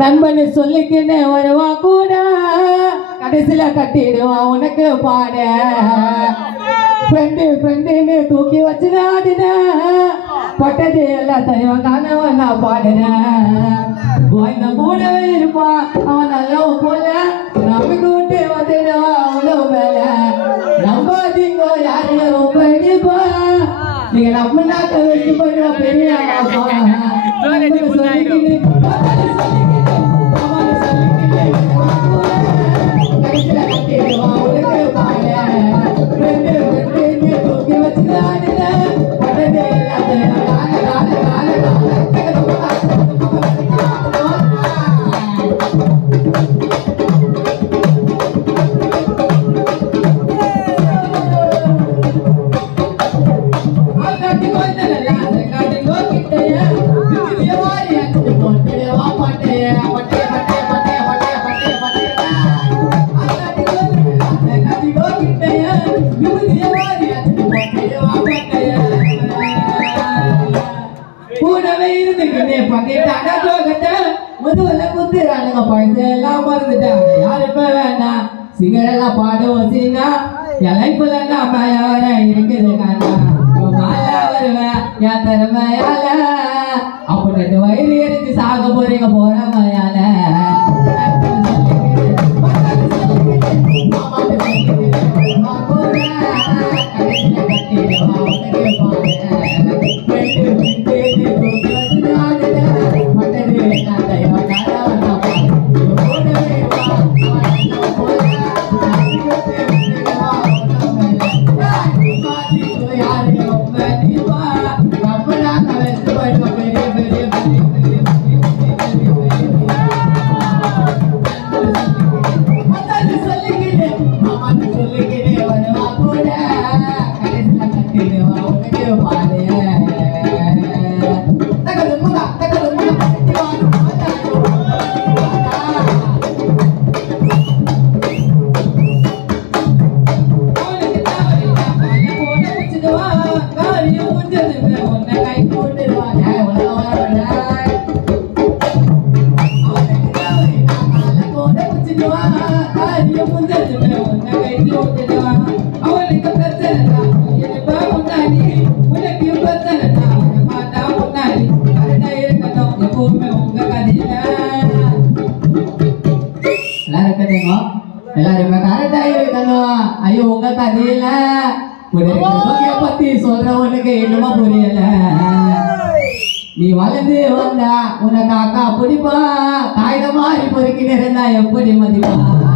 நண்பன் சொல்லிக்கின்னு வருவா கூட கடைசியில கட்டிடுவான் உனக்கு பாட ஃப்ரெண்டுன்னு தூக்கி வச்சுடாதுன பட்டது எல்லாத்தையும் காணவன் நான் பாடுறேன் கூடவே இருப்பான் அவன் நல்லவன் போல நமக்கு விட்டு வந்துடுவான் அவ்வளவு மேல நம்பாதீங்க யாரையும் ரொம்ப அடிப்பா நீங்க நம்ம நாட்டை வெட்டி போயிடுவா பெரிய சிங்கரெல்லாம் பாடுவோம் சீனா என் லைஃப்ல நாம யார இருக்குது காண்டா வருவேன் என் திறமையால அப்படி வயிறு எரிஞ்சு சாக போறீங்க போற மயால எல்லாருமே கரெக்டா இருக்கணும். ஐயோ உங்க கதையில பத்தி சொல்றவனுக்கு என்னமா புரியல. நீ வளர்ந்து வந்தா உனக்கு அக்கா பிடிப்பா காகித மாதிரி பொறுக்கின்னு இருந்தா எப்படி மதிப்பா